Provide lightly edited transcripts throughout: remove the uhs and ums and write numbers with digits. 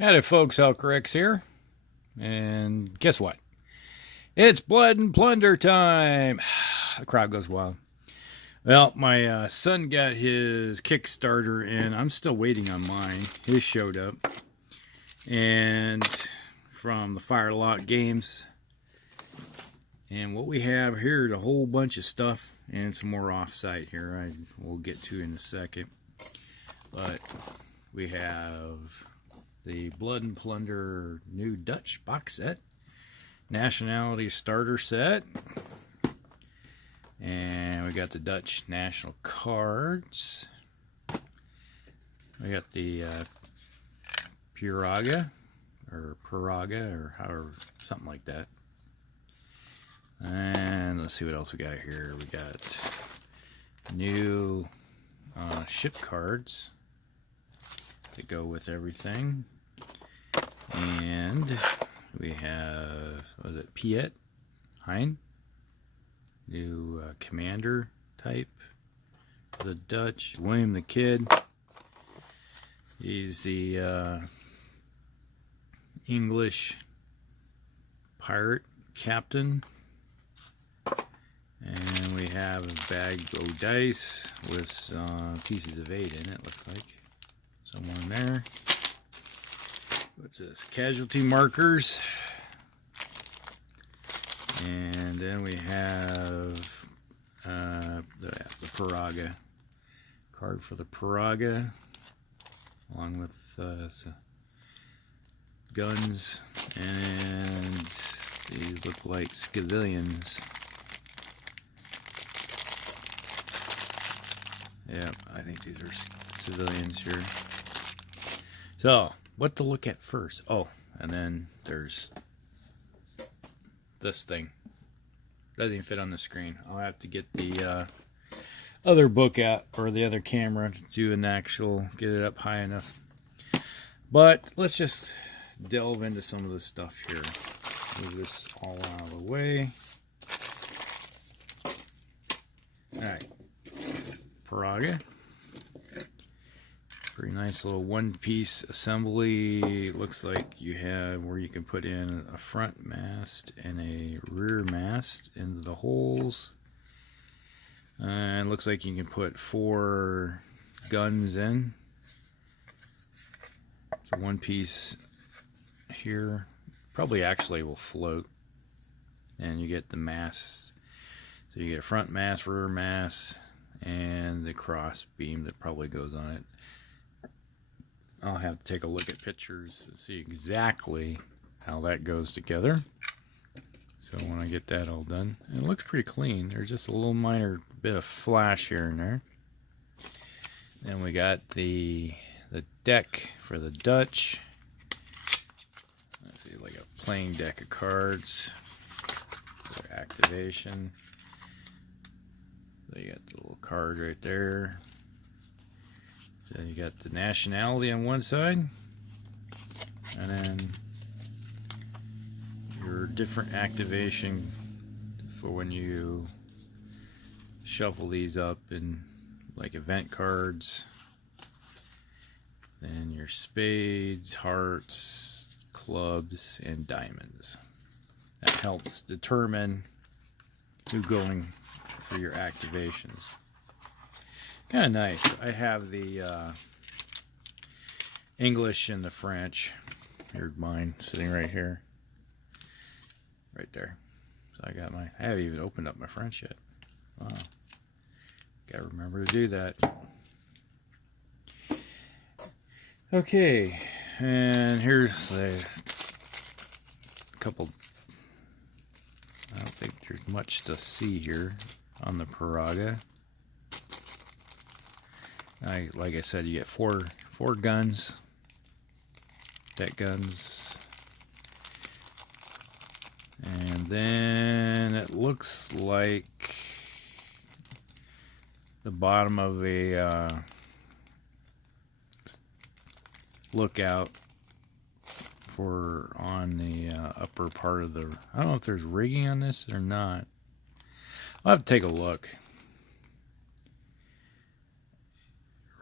Howdy folks, Alcorex here. And guess what? It's Blood and Plunder time! The crowd goes wild. Well, my son got his Kickstarter and I'm still waiting on mine. His showed up. And from the Firelock games. And what we have here is a whole bunch of stuff and some more off-site here we'll get to in a second. But we have the Blood and Plunder new Dutch box set, nationality starter set, and we got the Dutch national cards. We got the Puraga or however, something like that. And let's see what else we got here. We got new ship cards that go with everything. And we have, was it Piet Hein? New commander type for the Dutch. William the Kid. He's the English pirate captain. And we have a bag of dice with pieces of 8 in it, looks like. Someone there. What's this? Casualty markers. And then we have the Puraga. Card for the Puraga. Along with guns. And these look like civilians. Yeah, I think these are civilians here. So, what to look at first? Oh, and then there's this thing. Doesn't even fit on the screen. I'll have to get the other book out, or the other camera, to do an actual, get it up high enough. But let's just delve into some of the stuff here. Move this all out of the way. Alright. Puraga. Pretty nice little one-piece assembly. Looks like you have where you can put in a front mast and a rear mast into the holes. And looks like you can put 4 guns in. It's a one-piece here. Probably actually will float. And you get the masts. So you get a front mast, rear mast, and the cross beam that probably goes on it. I'll have to take a look at pictures to see exactly how that goes together. So when I get that all done, it looks pretty clean. There's just a little minor bit of flash here and there. Then we got the deck for the Dutch. Let's see, like a plain deck of cards for activation. So you got the little card right there. Then you got the nationality on one side, and then your different activation for when you shuffle these up in like event cards. Then your spades, hearts, clubs, and diamonds. That helps determine who's going for your activations. Kind of nice. I have the English and the French. Here's mine sitting right here. Right there. So I got I haven't even opened up my French yet. Wow. Gotta remember to do that. Okay. And here's a couple. I don't think there's much to see here on the Puraga. Like I said, you get four guns, deck guns, and then it looks like the bottom of a lookout for on the upper part of the. I don't know if there's rigging on this or not. I'll have to take a look.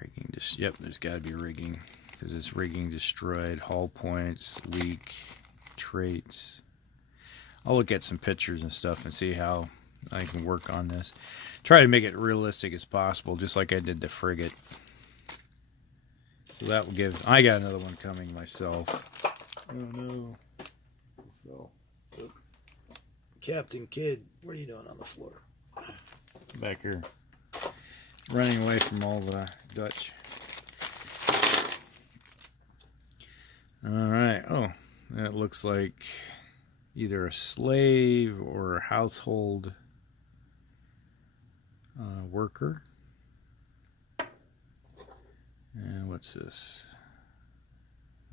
Rigging, just, yep, there's got to be rigging. because it's rigging destroyed, hull points, leak, traits. I'll look at some pictures and stuff and see how I can work on this. Try to make it realistic as possible, just like I did the frigate. So that will give... I got another one coming myself. Oh no. It fell. Oh. Captain Kidd, what are you doing on the floor? Back here. Running away from all the Dutch. Alright. Oh, that looks like either a slave or a household worker. And what's this?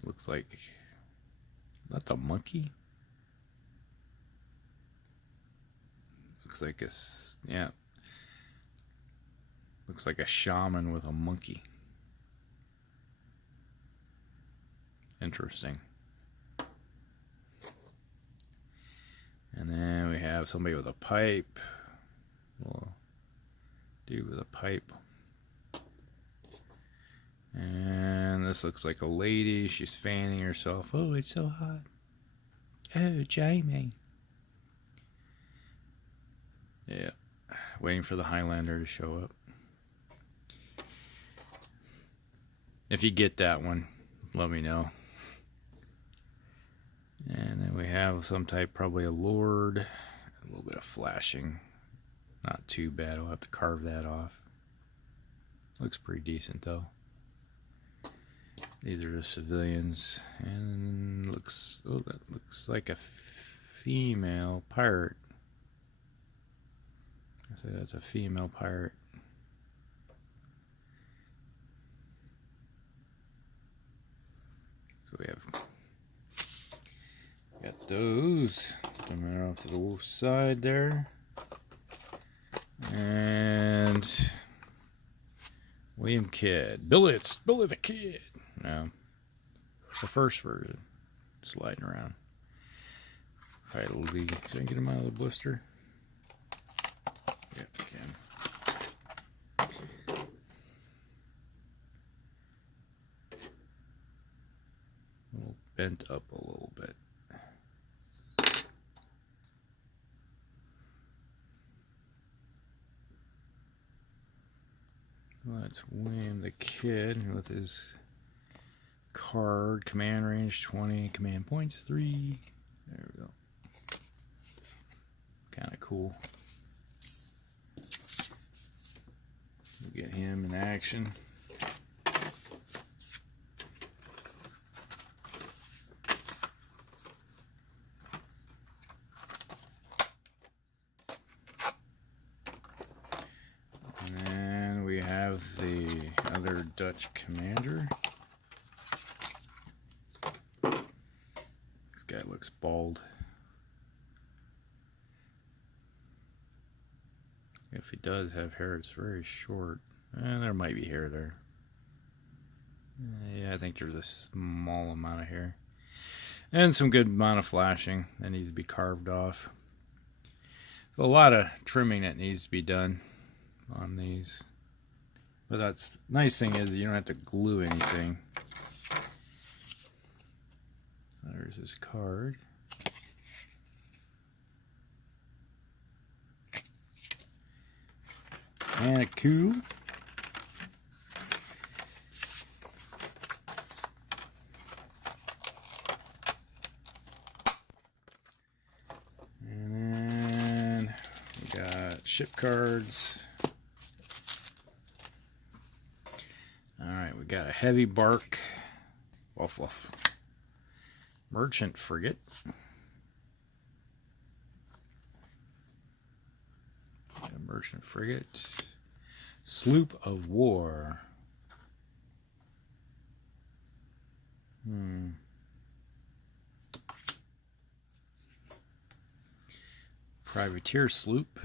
Looks like... Not the monkey? Looks like a... Yeah. Looks like a shaman with a monkey. Interesting. And then we have somebody with a pipe. Well, dude with a pipe. And this looks like a lady. She's fanning herself. Oh, it's so hot. Oh, Jamie. Yeah. Waiting for the Highlander to show up. If you get that one, let me know. And then we have some type, probably a lord. A little bit of flashing. Not too bad. I'll have to carve that off. Looks pretty decent though. These are the civilians. And looks, oh, that looks like a female pirate. I say that's a female pirate. So we have got those coming off to the side there. And William Kidd. Billy the Kid. No. The first version. Sliding around. Title League. Can I get him out of the blister? Yep, I can. A little bent up a little bit. That's William the Kid with his card. Command range 20. Command points 3. There we go. Kind of cool. We'll get him in action. And then we have the other Dutch commander. This guy looks bald. If he does have hair, it's very short. There might be hair there. Yeah, I think there's a small amount of hair. And some good amount of flashing that needs to be carved off. So a lot of trimming that needs to be done on these. But that's nice thing is you don't have to glue anything. There's his card. And a coup. And then we got ship cards. Alright, we got a heavy bark. Woof woof. Merchant frigate. A merchant frigate. Sloop of war. Privateer sloop.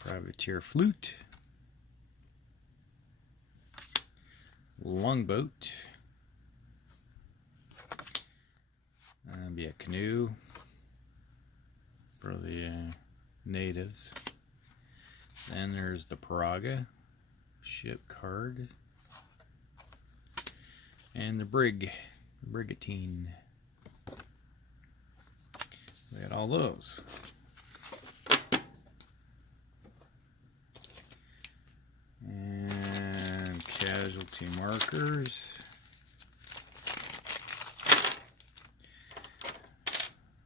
Privateer flute. Longboat. Be a canoe for the natives. Then there's the Praga. ship card. And the brigantine. We got all those. And casualty markers.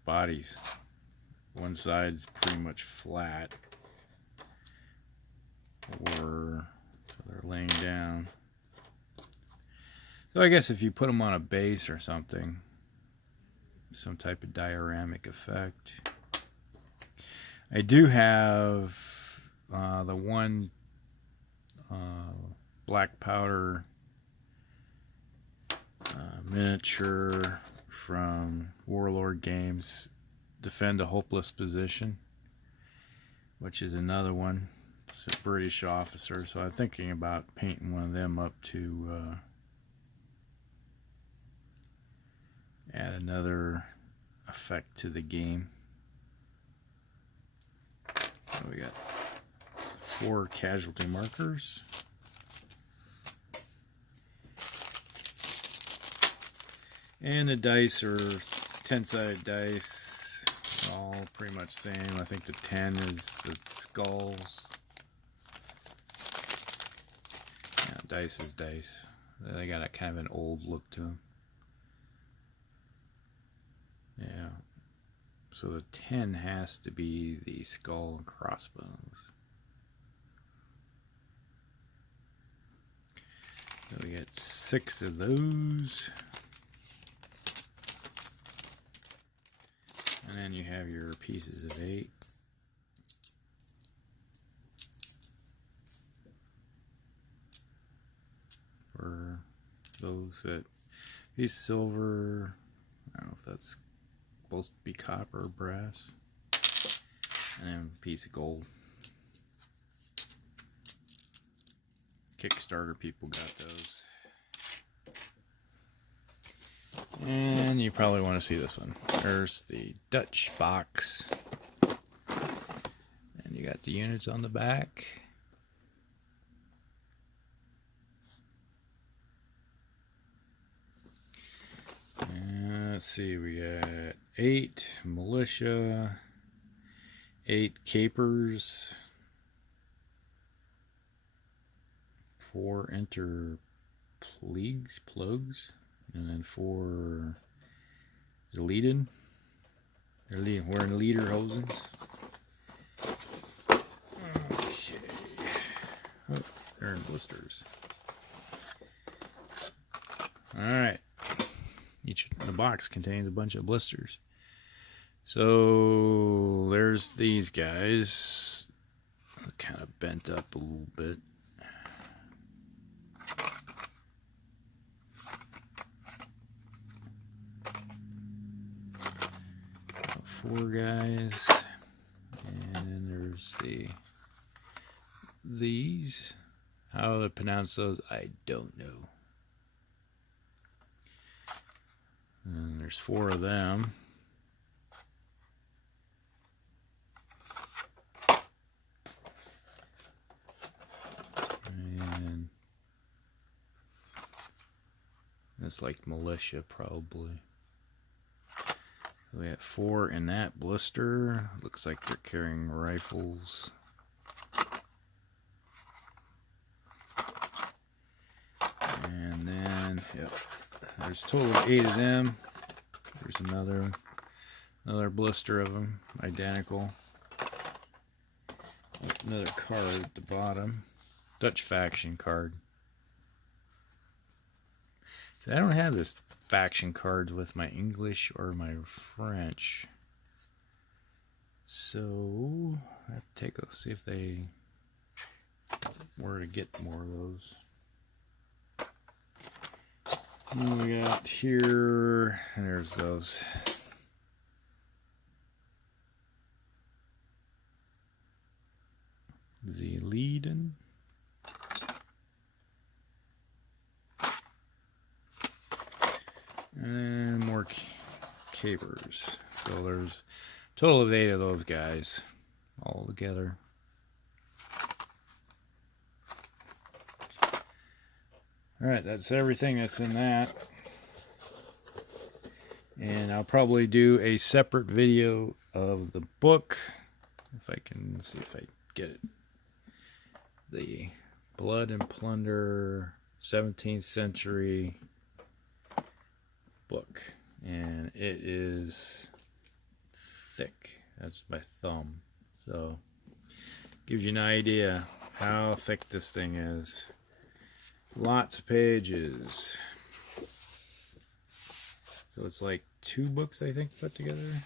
Bodies. One side's pretty much flat, or so they're laying down. So I guess if you put them on a base or something, some type of dioramic effect. I do have the one black powder miniature from Warlord Games, Defend a Hopeless Position, which is another one. It's a British officer, so I'm thinking about painting one of them up to add another effect to the game. So we got 4 casualty markers. And the dice are 10-sided dice, all pretty much the same. I think the 10 is the skulls. Yeah, dice is dice. They got a kind of an old look to them. Yeah. So the 10 has to be the skull and crossbones. So we got 6 of those. And then you have your pieces of 8. For those that piece silver, I don't know if that's supposed to be copper or brass. And then a piece of gold. Kickstarter people got those. And you probably want to see this one. There's the Dutch box. And you got the units on the back. And let's see, we got 8 militia, 8 capers, 4 plugs, and then 4 Zeleden. They're wearing lederhosens. Okay. Oh, they're in blisters. Alright. The box contains a bunch of blisters. So there's these guys. Kind of bent up a little bit. 4 guys, and then there's these. How to pronounce those, I don't know. And there's 4 of them. And that's like militia, probably. We have 4 in that blister. Looks like they're carrying rifles. And then, yep, there's a total of 8 of them. There's another blister of them, identical. Another card at the bottom. Dutch faction card. So I don't have this faction cards with my English or my French. So I have to see if they were to get more of those. And we got here, there's those. Zeleden. And more capers. So there's a total of 8 of those guys all together. Alright, that's everything that's in that. And I'll probably do a separate video of the book. If I can see if I get it. The Blood and Plunder 17th century book. And it is thick. That's my thumb. So, gives you an idea how thick this thing is. Lots of pages. So it's like 2 books, I think, put together.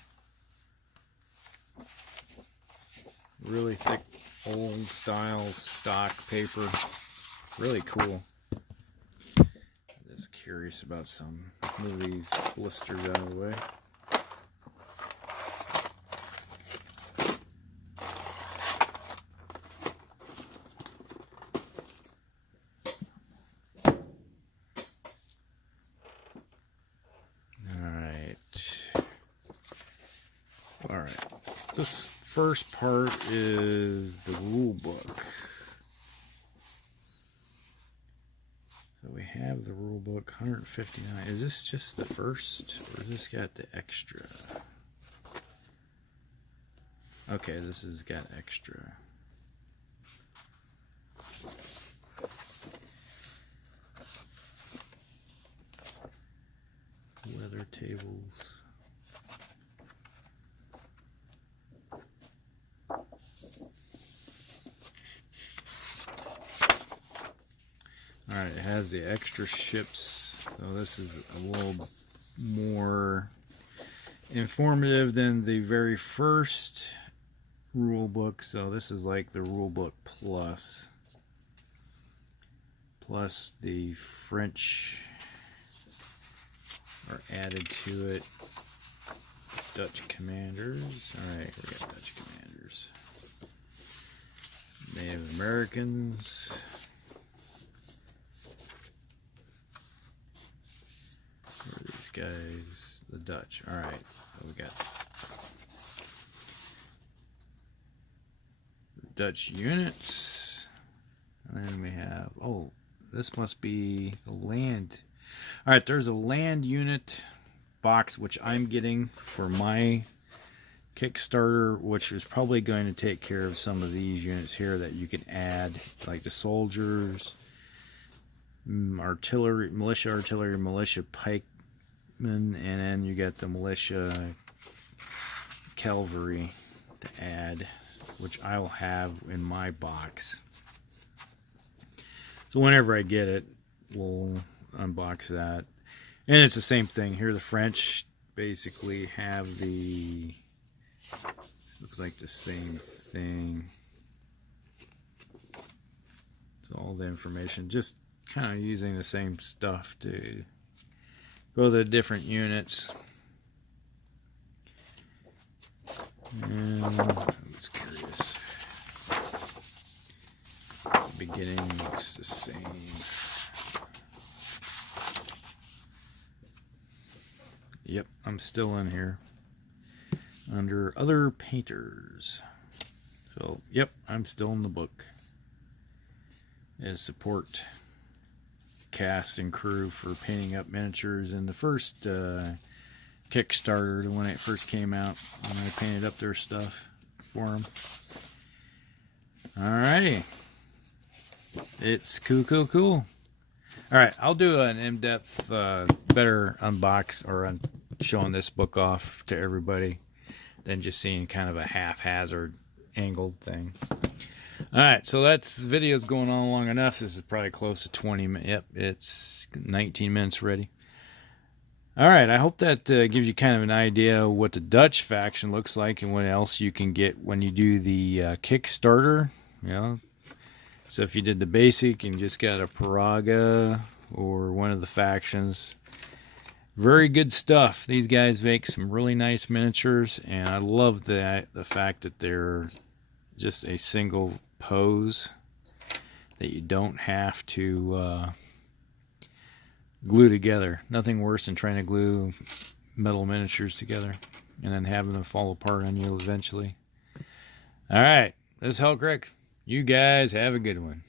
Really thick, old style stock paper. Really cool. Just curious about some. Move these blisters out of the way. Alright, this first part is the rule book. So we have the rule book, 159. Is this just the first, or has this got the extra? Okay, this has got extra. Weather tables. Alright, it has the extra ships, so this is a little more informative than the very first rule book. So this is like the rule book plus the French are added to it. Dutch commanders. Alright, we got Dutch commanders. Native Americans. Where are these guys? The Dutch. Alright, so we got the Dutch units. And then we have, oh, this must be the land. Alright, there's a land unit box which I'm getting for my Kickstarter, which is probably going to take care of some of these units here that you can add, like the soldiers, artillery, militia pikemen, and then you got the militia cavalry to add, which I will have in my box. So whenever I get it, we'll unbox that. And it's the same thing here. The French basically have the, looks like the same thing. So all the information, just kind of using the same stuff to go to the different units. And I'm just curious. The beginning looks the same. Yep, I'm still in here under other painters. So, yep, I'm still in the book. As support cast and crew for painting up miniatures in the first Kickstarter, when it first came out, and I painted up their stuff for them. Alrighty. It's cool. Alright, I'll do an in-depth, better unbox or showing this book off to everybody than just seeing kind of a haphazard angled thing. Alright, so that's, the video's going on long enough. This is probably close to 20 minutes. Yep, it's 19 minutes ready. Alright, I hope that gives you kind of an idea of what the Dutch faction looks like and what else you can get when you do the Kickstarter. You know, so if you did the basic and just got a Paraga or one of the factions, very good stuff. These guys make some really nice miniatures, and I love the fact that they're just a single pose, that you don't have to glue together. Nothing worse than trying to glue metal miniatures together and then having them fall apart on you eventually. Alright, this is Hulk Rick. You guys have a good one.